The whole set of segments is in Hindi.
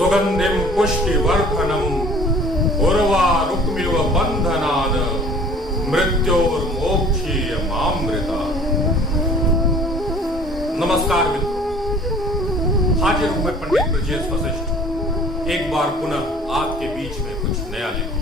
सुगंधिम पुष्टिवर्धनम उर्वारुकमिव बंधनाद मृत्योर्मोक्षीयमामृता। नमस्कार मित्रों, हाजिर हूं मैं पंडित ब्रजेश वशिष्ठ एक बार पुनः आपके बीच में कुछ नया लेकर।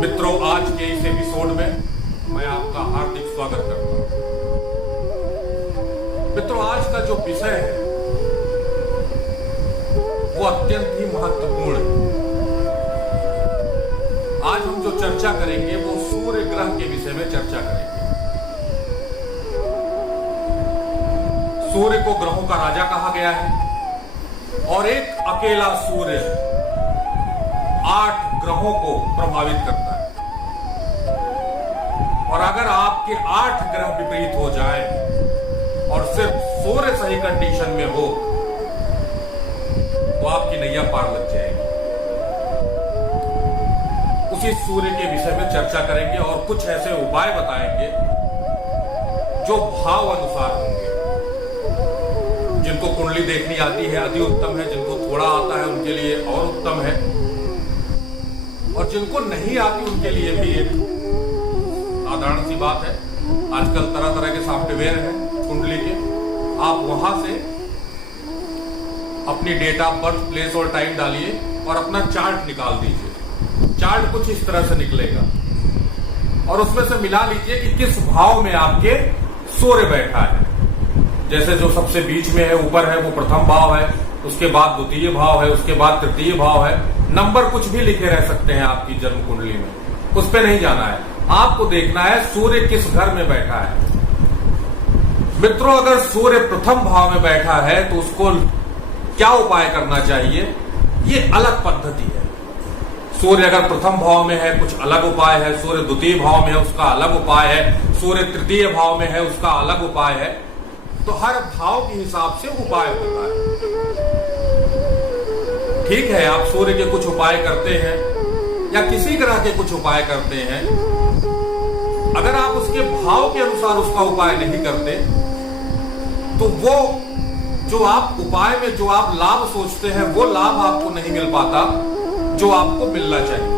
मित्रों, आज के इस एपिसोड में मैं आपका हार्दिक स्वागत करता हूं। मित्रों, आज का जो विषय है वो अत्यंत ही महत्वपूर्ण है। आज हम जो चर्चा करेंगे वो सूर्य ग्रह के विषय में चर्चा करेंगे। सूर्य को ग्रहों का राजा कहा गया है और एक अकेला सूर्य 8 ग्रहों को प्रभावित करता है। और अगर आपके 8 ग्रह विपरीत हो जाए और सिर्फ सूर्य सही कंडीशन में हो तो आपकी नैया पार लग जाएगी। उसी सूर्य के विषय में चर्चा करेंगे और कुछ ऐसे उपाय बताएंगे जो भाव अनुसार होंगे। जिनको कुंडली देखनी आती है अति उत्तम है, जिनको थोड़ा आता है उनके लिए और उत्तम है, और जिनको नहीं आती उनके लिए भी एक साधारण सी बात है। आजकल तरह तरह के सॉफ्टवेयर हैं कुंडली के, आप वहां से अपनी डेट ऑफ बर्थ, प्लेस और टाइम डालिए और अपना चार्ट निकाल दीजिए। चार्ट कुछ इस तरह से निकलेगा और उसमें से मिला लीजिए कि किस भाव में आपके सूर्य बैठा है। जैसे जो सबसे बीच में है, ऊपर है, वो प्रथम भाव है, उसके बाद द्वितीय भाव है, उसके बाद तृतीय भाव है। नंबर कुछ भी लिखे रह सकते हैं आपकी जन्म कुंडली में, उस पर नहीं जाना है। आपको देखना है सूर्य किस घर में बैठा है। मित्रों, अगर सूर्य प्रथम भाव में बैठा है तो उसको क्या उपाय करना चाहिए, ये अलग पद्धति है। सूर्य अगर प्रथम भाव में है कुछ अलग उपाय है, सूर्य द्वितीय भाव में है उसका अलग उपाय है, सूर्य तृतीय भाव में है उसका अलग उपाय है। तो हर भाव के हिसाब से उपाय होता है। ठीक है, आप सूर्य के कुछ उपाय करते हैं या किसी ग्रह के कुछ उपाय करते हैं, अगर आप उसके भाव के अनुसार उसका उपाय नहीं करते तो वो जो आप उपाय में जो आप लाभ सोचते हैं वो लाभ आपको नहीं मिल पाता जो आपको मिलना चाहिए,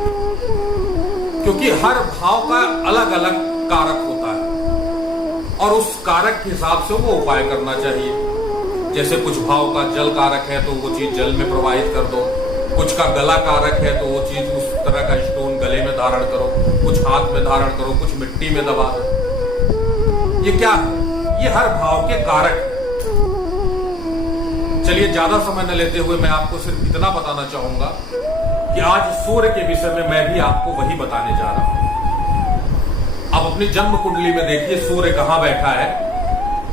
क्योंकि हर भाव का अलग अलग कारक होता है और उस कारक के हिसाब से वो उपाय करना चाहिए। जैसे कुछ भाव का जल कारक है तो वो चीज जल में प्रवाहित कर दो, कुछ का गला कारक है तो वो चीज उस तरह का स्टोन गले में धारण करो, कुछ हाथ में धारण करो, कुछ मिट्टी में दबा दो। ये क्या है? ये हर भाव के कारक है। चलिए, ज्यादा समय न लेते हुए मैं आपको सिर्फ इतना बताना चाहूंगा कि आज सूर्य के विषय में मैं भी आपको वही बताने जा रहा हूं। आप अपनी जन्म कुंडली में देखिए सूर्य कहां बैठा है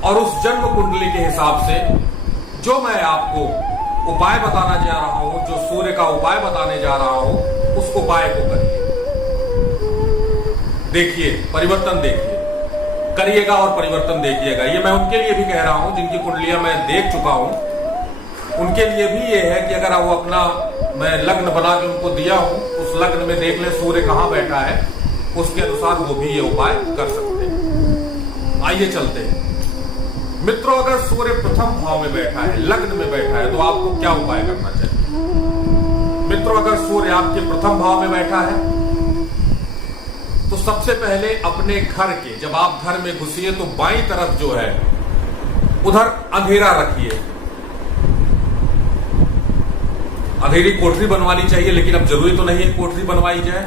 और उस जन्म कुंडली के हिसाब से जो मैं आपको उपाय बताना जा रहा हूं, जो सूर्य का उपाय बताने जा रहा हूं, उस उपाय को करिए। देखिए, परिवर्तन देखिए, करिएगा और परिवर्तन देखिएगा। ये मैं उनके लिए भी कह रहा हूं जिनकी कुंडलियां मैं देख चुका हूं। उनके लिए भी ये है कि अगर वो अपना मैं लग्न बना के उनको दिया हूं, उस लग्न में देख ले सूर्य कहां बैठा है, उसके अनुसार वो भी ये उपाय कर सकते हैं। आइए चलते हैं। मित्रों, अगर सूर्य प्रथम भाव में बैठा है, लग्न में बैठा है, तो आपको क्या उपाय करना चाहिए? मित्रों, अगर सूर्य आपके प्रथम भाव में बैठा है तो सबसे पहले अपने घर के, जब आप घर में घुसिए तो बाईं तरफ जो है उधर अंधेरा रखिए। अंधेरी कोठरी बनवानी चाहिए, लेकिन अब जरूरी तो नहीं है कोठरी बनवाई जाए।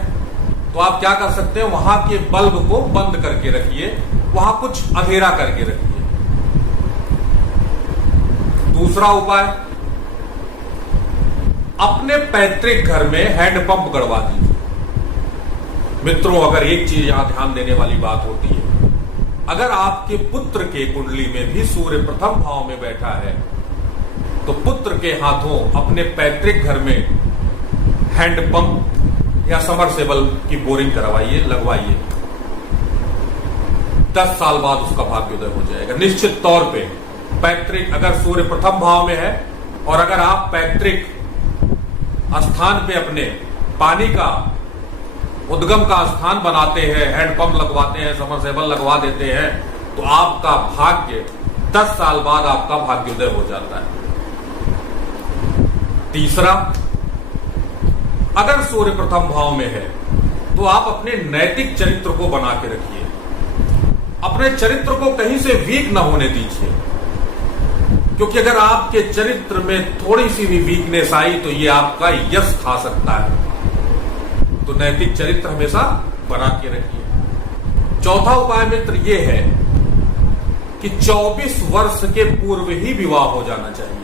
तो आप क्या कर सकते हैं, वहां के बल्ब को बंद करके रखिए, वहां कुछ अंधेरा करके रखिए। दूसरा उपाय, अपने पैतृक घर में हैंडपंप गड़वा दीजिए। मित्रों, अगर एक चीज यहां ध्यान देने वाली बात होती है, अगर आपके पुत्र के कुंडली में भी सूर्य प्रथम भाव में बैठा है तो पुत्र के हाथों अपने पैतृक घर में हैंडपंप या समरसेबल की बोरिंग करवाइए, लगवाइए। 10 साल बाद उसका भाग्योदय हो जाएगा निश्चित तौर पे। पैतृक, अगर सूर्य प्रथम भाव में है और अगर आप पैतृक स्थान पे अपने पानी का उद्गम का स्थान बनाते हैं, हैंडपंप लगवाते हैं, समरसेबल लगवा देते हैं, तो आपका भाग्य 10 साल बाद आपका भाग्योदय हो जाता है। तीसरा, अगर सूर्य प्रथम भाव में है तो आप अपने नैतिक चरित्र को बना के रखिए। अपने चरित्र को कहीं से वीक ना होने दीजिए, क्योंकि अगर आपके चरित्र में थोड़ी सी भी वीकनेस आई तो ये आपका यश खा सकता है। तो नैतिक चरित्र हमेशा बना के रखिए। चौथा उपाय मित्र ये है कि 24 वर्ष के पूर्व ही विवाह हो जाना चाहिए।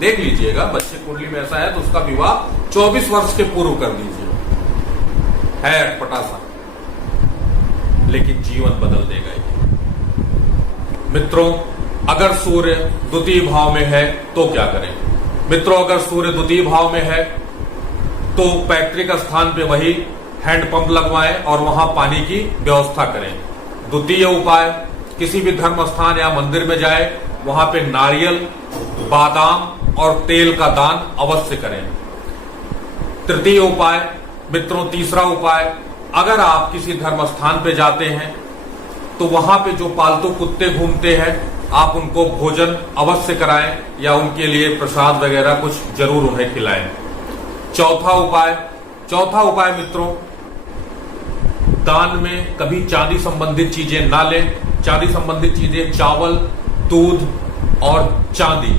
देख लीजिएगा, बच्चे कुंडली में ऐसा है तो उसका विवाह 24 वर्ष के पूर्व कर दीजिए। है अटपटा सा, लेकिन जीवन बदल देगा ये। मित्रों, अगर सूर्य द्वितीय भाव में है तो क्या करें? मित्रों, अगर सूर्य द्वितीय भाव में है तो पैतृक स्थान पे वही हैंडपंप लगवाएं और वहां पानी की व्यवस्था करें। द्वितीय उपाय, किसी भी धर्म स्थान या मंदिर में जाए, वहां पे नारियल, बादाम और तेल का दान अवश्य करें। तृतीय उपाय मित्रों, तीसरा उपाय, अगर आप किसी धर्म स्थान पे जाते हैं तो वहां पे जो पालतू कुत्ते घूमते हैं आप उनको भोजन अवश्य कराएं या उनके लिए प्रसाद वगैरह कुछ जरूर उन्हें खिलाएं। चौथा उपाय मित्रों, दान में कभी चांदी संबंधित चीजें ना लें। चांदी संबंधित चीजें चावल, दूध और चांदी,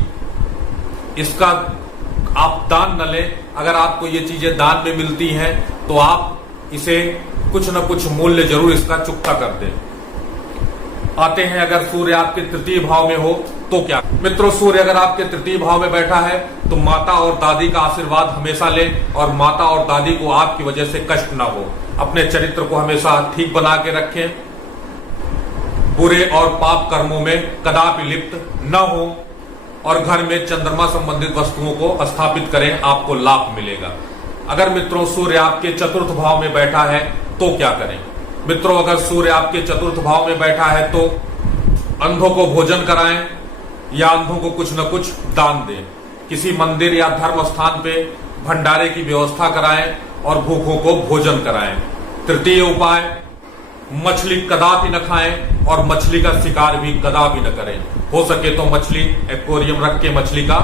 इसका आप दान न लें। अगर आपको ये चीजें दान में मिलती हैं तो आप इसे कुछ न कुछ मूल्य जरूर इसका चुकता कर दें। आते हैं, अगर सूर्य आपके तृतीय भाव में हो तो क्या? मित्रों, सूर्य अगर आपके तृतीय भाव में बैठा है तो माता और दादी का आशीर्वाद हमेशा लें और माता और दादी को आपकी वजह से कष्ट ना हो। अपने चरित्र को हमेशा ठीक बना के रखें, बुरे और पाप कर्मों में कदापि लिप्त न हो और घर में चंद्रमा संबंधित वस्तुओं को स्थापित करें, आपको लाभ मिलेगा। अगर मित्रों सूर्य आपके चतुर्थ भाव में बैठा है तो क्या करें? मित्रों, अगर सूर्य आपके चतुर्थ भाव में बैठा है तो अंधों को भोजन कराएं या अंधों को कुछ न कुछ दान दें। किसी मंदिर या धर्म स्थान पे भंडारे की व्यवस्था कराएं और भूखों को भोजन कराएं। तृतीय उपाय, मछली कदापि न खाएं और मछली का शिकार भी कदापि न करें। हो सके तो मछली एक्वेरियम रख के मछली का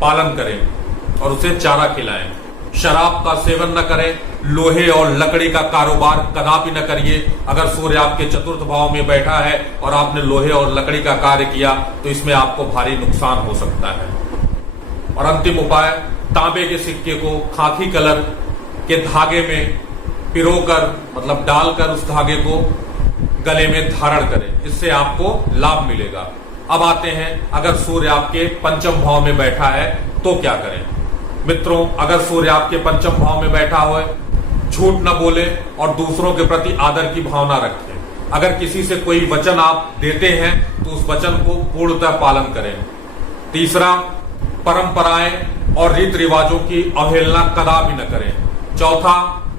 पालन करें और उसे चारा खिलाएं। शराब का सेवन न करें। लोहे और लकड़ी का कारोबार कदापि न करिए। अगर सूर्य आपके चतुर्थ भाव में बैठा है और आपने लोहे और लकड़ी का कार्य किया तो इसमें आपको भारी नुकसान हो सकता है। और अंतिम उपाय, तांबे के सिक्के को खाकी कलर के धागे में पिरोकर मतलब डालकर उस धागे को गले में धारण करें, इससे आपको लाभ मिलेगा। अब आते हैं, अगर सूर्य आपके पंचम भाव में बैठा है तो क्या करें? मित्रों, अगर सूर्य आपके पंचम भाव में बैठा हो, झूठ न बोले और दूसरों के प्रति आदर की भावना रखें। अगर किसी से कोई वचन आप देते हैं तो उस वचन को पूर्णतः पालन करें। तीसरा, परंपराएं और रीति रिवाजों की अवहेलना कदापि न करें। चौथा,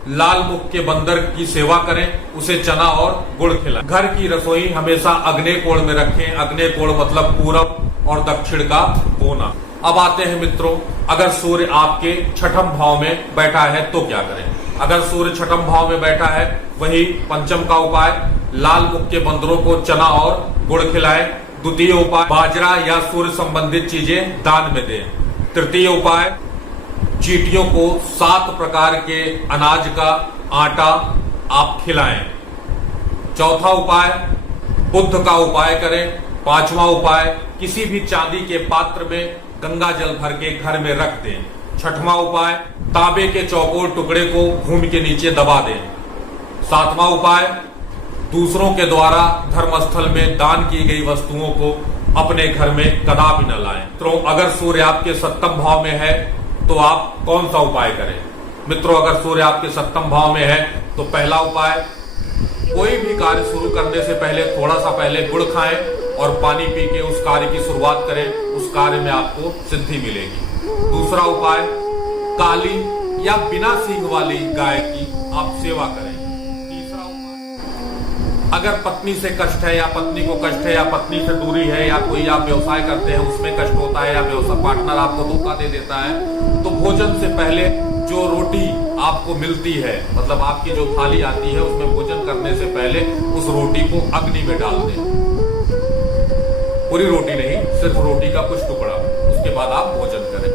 लाल मुख के बंदर की सेवा करें, उसे चना और गुड़ खिलाएं। घर की रसोई हमेशा अग्नेय कोण में रखें। अग्नेय कोण मतलब पूरब और दक्षिण का कोना। अब आते हैं मित्रों, अगर सूर्य आपके छठम भाव में बैठा है तो क्या करें? अगर सूर्य छठम भाव में बैठा है, वही पंचम का उपाय, लाल मुख के बंदरों को चना और गुड़ खिलाएं। द्वितीय उपाय, बाजरा या सूर्य संबंधित चीजें दान में दें। तृतीय उपाय, चींटियों को 7 प्रकार के अनाज का आटा आप खिलाएं। चौथा उपाय, बुद्ध का उपाय करें। पांचवा उपाय, किसी भी चांदी के पात्र में गंगा जल भर के घर में रख दें। छठवां उपाय, तांबे के चौकोर टुकड़े को भूमि के नीचे दबा दें। सातवां उपाय, दूसरों के द्वारा धर्मस्थल में दान की गई वस्तुओं को अपने घर में कदापि न लाएं। तो अगर सूर्य आपके सप्तम भाव में है तो आप कौन सा उपाय करें? मित्रों, अगर सूर्य आपके सप्तम भाव में है तो पहला उपाय, कोई भी कार्य शुरू करने से पहले थोड़ा सा पहले गुड़ खाएं और पानी पी के उस कार्य की शुरुआत करें, उस कार्य में आपको सिद्धि मिलेगी। दूसरा उपाय, काली या बिना सींग वाली गाय की आप सेवा करें। तीसरा उपाय, अगर पत्नी से कष्ट है या पत्नी को कष्ट है या पत्नी से दूरी है या कोई आप व्यवसाय करते हैं उसमें कष्ट होता है या व्यवसाय पार्टनर आपको धोखा दे देता है तो भोजन से पहले जो रोटी आपको मिलती है, मतलब आपकी जो थाली आती है उसमें भोजन करने से पहले उस रोटी को अग्नि में डाल दें। पूरी रोटी नहीं, सिर्फ रोटी का कुछ टुकड़ा, उसके बाद आप भोजन करें।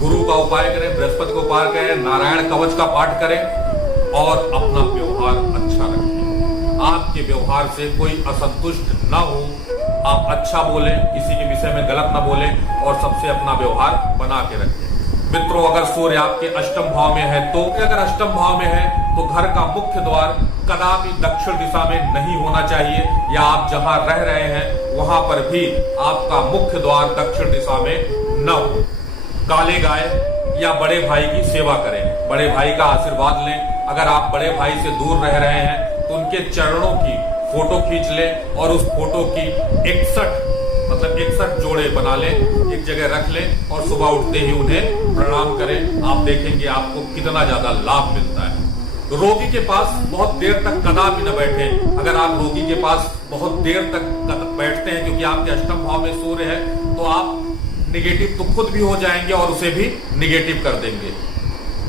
गुरु का उपाय करें, बृहस्पति को उपाय करें, नारायण कवच का पाठ करें और अपना व्यवहार अच्छा रखें। आपके व्यवहार से कोई असंतुष्ट ना हो, आप अच्छा बोलें, किसी के विषय में गलत ना बोलें और सबसे अपना व्यवहार बना के रखें। मित्रों, अगर सूर्य आपके अष्टम भाव में है तो अगर अष्टम भाव में है तो घर का मुख्य द्वार कदापि दक्षिण दिशा में नहीं होना चाहिए, या आप जहां रह रहे हैं वहां पर भी आपका मुख्य द्वार दक्षिण दिशा में न हो। काले गाय या बड़े भाई की सेवा करें, बड़े भाई का आशीर्वाद लें। अगर आप बड़े भाई से दूर रह रहे हैं तो उनके चरणों की फोटो खींच लें और उस फोटो की 61 जोड़े बना लें, एक जगह रख लें और सुबह उठते ही उन्हें प्रणाम करें। आप देखेंगे आपको कितना ज्यादा लाभ मिलता है। रोगी के पास बहुत देर तक कदापि न बैठें। अगर आप रोगी के पास बहुत देर तक बैठते हैं, क्योंकि आपके अष्टम भाव में सूर्य है, तो आप निगेटिव तो खुद भी हो जाएंगे और उसे भी निगेटिव कर देंगे।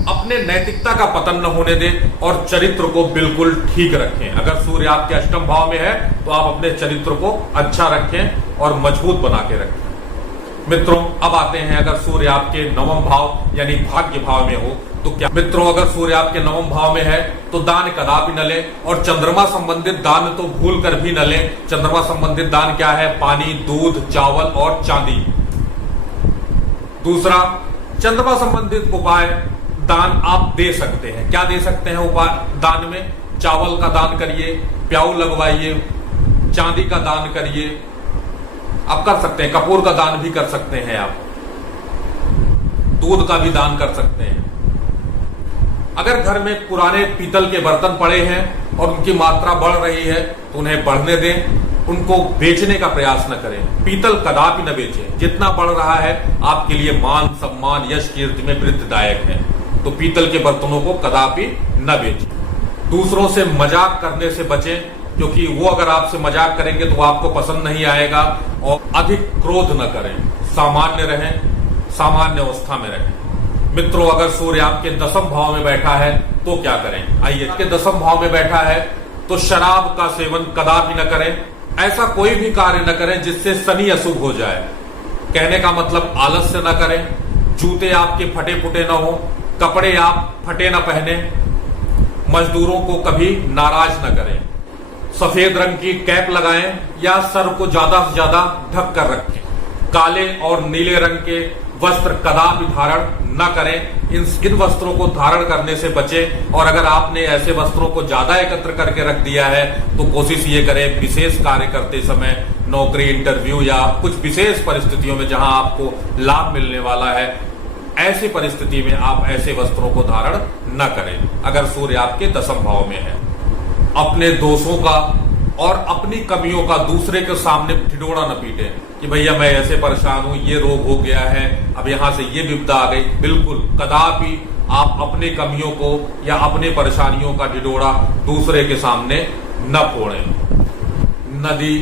अपने नैतिकता का पतन न होने दें और चरित्र को बिल्कुल ठीक रखें। अगर सूर्य आपके अष्टम भाव में है तो आप अपने चरित्र को अच्छा रखें और मजबूत बना के रखें। मित्रों, अब आते हैं अगर सूर्य आपके नवम भाव यानी भाग्य भाव में हो तो क्या। मित्रों, अगर सूर्य आपके नवम भाव में है तो दान कदापि न लें, और चंद्रमा संबंधित दान तो भूल कर भी न लें। चंद्रमा संबंधित दान क्या है? पानी, दूध, चावल और चांदी। दूसरा, चंद्रमा संबंधित उपाय दान आप दे सकते हैं। क्या दे सकते हैं उपाय दान में? चावल का दान करिए, प्याऊ लगवाइए, चांदी का दान करिए, आप कर सकते हैं, कपूर का दान भी कर सकते हैं, आप दूध का भी दान कर सकते हैं। अगर घर में पुराने पीतल के बर्तन पड़े हैं और उनकी मात्रा बढ़ रही है तो उन्हें बढ़ने दें, उनको बेचने का प्रयास न करें। पीतल कदापि न बेचें, जितना बढ़ रहा है आपके लिए मान, सम्मान, यश, कीर्ति में वृद्धिदायक है, तो पीतल के बर्तनों को कदापि न बेचें। दूसरों से मजाक करने से बचें, क्योंकि वो अगर आपसे मजाक करेंगे तो आपको पसंद नहीं आएगा। और अधिक क्रोध न करें, सामान्य रहें, सामान्य अवस्था में रहें। मित्रों, अगर सूर्य आपके दसम भाव में बैठा है तो क्या करें? आइए, के दसम भाव में बैठा है तो शराब का सेवन कदापि न करें। ऐसा कोई भी कार्य न करें जिससे शनि अशुभ हो जाए। कहने का मतलब आलस्य न करें, जूते आपके फटे फुटे न हो, कपड़े आप फटे न पहने, मजदूरों को कभी नाराज न करें, सफेद रंग की कैप लगाएं या सर को ज्यादा से ज्यादा ढक कर रखें। काले और नीले रंग के वस्त्र कदापि धारण न करें। इन वस्त्रों को धारण करने से बचें। और अगर आपने ऐसे वस्त्रों को ज्यादा एकत्र करके रख दिया है तो कोशिश ये करें विशेष कार्य करते समय, नौकरी, इंटरव्यू या कुछ विशेष परिस्थितियों में जहां आपको लाभ मिलने वाला है, ऐसी परिस्थिति में आप ऐसे वस्त्रों को धारण न करें अगर सूर्य आपके दसम भाव में है। अपने दोषों का और अपनी कमियों का दूसरे के सामने ठिठोरा न पीटे कि भैया मैं ऐसे परेशान हूं, ये रोग हो गया है, अब यहां से ये विपदा आ गई। बिल्कुल कदापि आप अपनी कमियों को या अपने परेशानियों का ढिढोरा दूसरे के सामने न फोड़ें। नदी,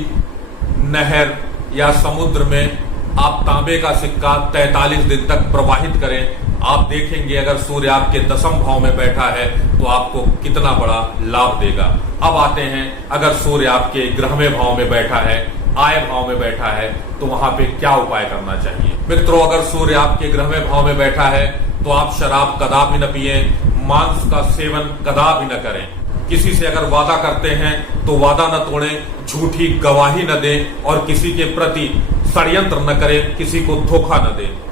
नहर या समुद्र में आप तांबे का सिक्का 43 दिन तक प्रवाहित करें। आप देखेंगे अगर सूर्य आपके दसम भाव में बैठा है तो आपको कितना बड़ा लाभ देगा। अब आते हैं अगर सूर्य आपके ग्रहमें भाव में बैठा है, आय भाव में बैठा है, तो वहां पे क्या उपाय करना चाहिए। मित्रों, अगर सूर्य आपके ग्रहमें भाव में बैठा है तो आप शराब कदापि न पिए, मांस का सेवन कदापि न करें। किसी से अगर वादा करते हैं तो वादा न तोड़ें, झूठी गवाही न दें और किसी के प्रति षड्यंत्र न करें, किसी को धोखा न दें।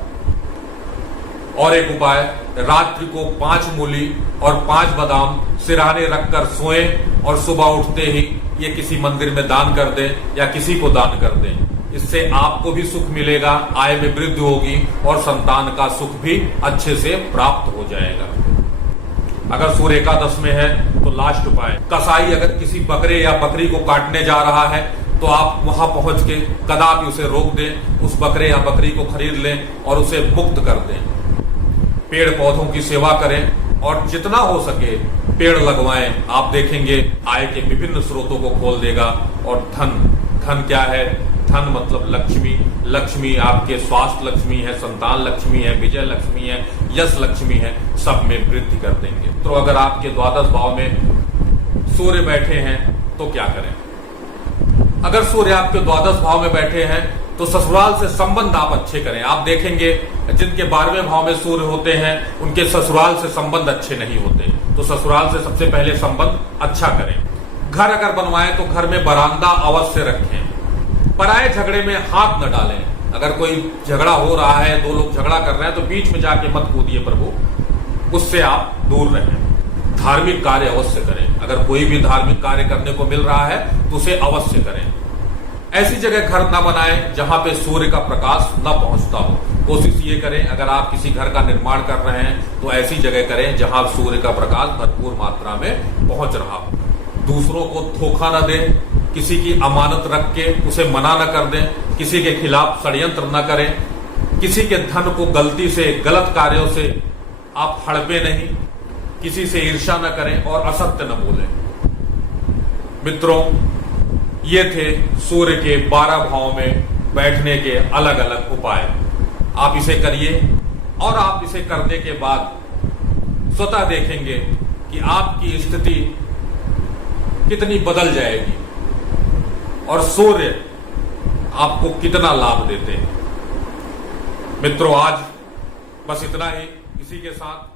और एक उपाय, रात्रि को 5 मूली और 5 बादाम सिरहाने रखकर सोएं और सुबह उठते ही ये किसी मंदिर में दान कर दें या किसी को दान कर दें। इससे आपको भी सुख मिलेगा, आय में वृद्धि होगी और संतान का सुख भी अच्छे से प्राप्त हो जाएगा। अगर सूर्य एकादश में है तो लास्ट उपाय, कसाई अगर किसी बकरे या बकरी को काटने जा रहा है तो आप वहां पहुंच के कदापि उसे रोक दें, उस बकरे या बकरी को खरीद लें और उसे मुक्त कर दें। पेड़ पौधों की सेवा करें और जितना हो सके पेड़ लगवाएं। आप देखेंगे आय के विभिन्न स्रोतों को खोल देगा। और धन क्या है? धन मतलब लक्ष्मी। लक्ष्मी आपके स्वास्थ्य लक्ष्मी है, संतान लक्ष्मी है, विजय लक्ष्मी है, यश लक्ष्मी है, सब में वृद्धि कर देंगे। तो अगर आपके द्वादश भाव में सूर्य बैठे हैं तो क्या करें? अगर सूर्य आपके द्वादश भाव में बैठे हैं तो ससुराल से संबंध आप अच्छे करें। आप देखेंगे जिनके 12वें भाव में सूर्य होते हैं उनके ससुराल से संबंध अच्छे नहीं होते, तो ससुराल से सबसे पहले संबंध अच्छा करें। घर अगर बनवाएं तो घर में बरामदा अवश्य रखें। पराये झगड़े में हाथ न डालें। अगर कोई झगड़ा हो रहा है, दो लोग झगड़ा कर रहे हैं, तो बीच में जाके मत कूदिए प्रभु, उससे आप दूर रहें। धार्मिक कार्य अवश्य करें। अगर कोई भी धार्मिक कार्य करने को मिल रहा है तो उसे अवश्य करें। ऐसी जगह घर न बनाएं जहां पे सूर्य का प्रकाश न पहुंचता हो। कोशिश ये करें, अगर आप किसी घर का निर्माण कर रहे हैं तो ऐसी जगह करें जहां सूर्य का प्रकाश भरपूर मात्रा में पहुंच रहा हो। दूसरों को धोखा न दें, किसी की अमानत रख के उसे मना न कर दें, किसी के खिलाफ षड्यंत्र न करें, किसी के धन को गलती से, गलत कार्यों से आप हड़पे नहीं, किसी से ईर्ष्या न करें और असत्य न बोलें। मित्रों, ये थे सूर्य के 12 भाव में बैठने के अलग अलग उपाय। आप इसे करिए और आप इसे करने के बाद स्वतः देखेंगे कि आपकी स्थिति कितनी बदल जाएगी और सूर्य आपको कितना लाभ देते हैं। मित्रों, आज बस इतना ही। इसी के साथ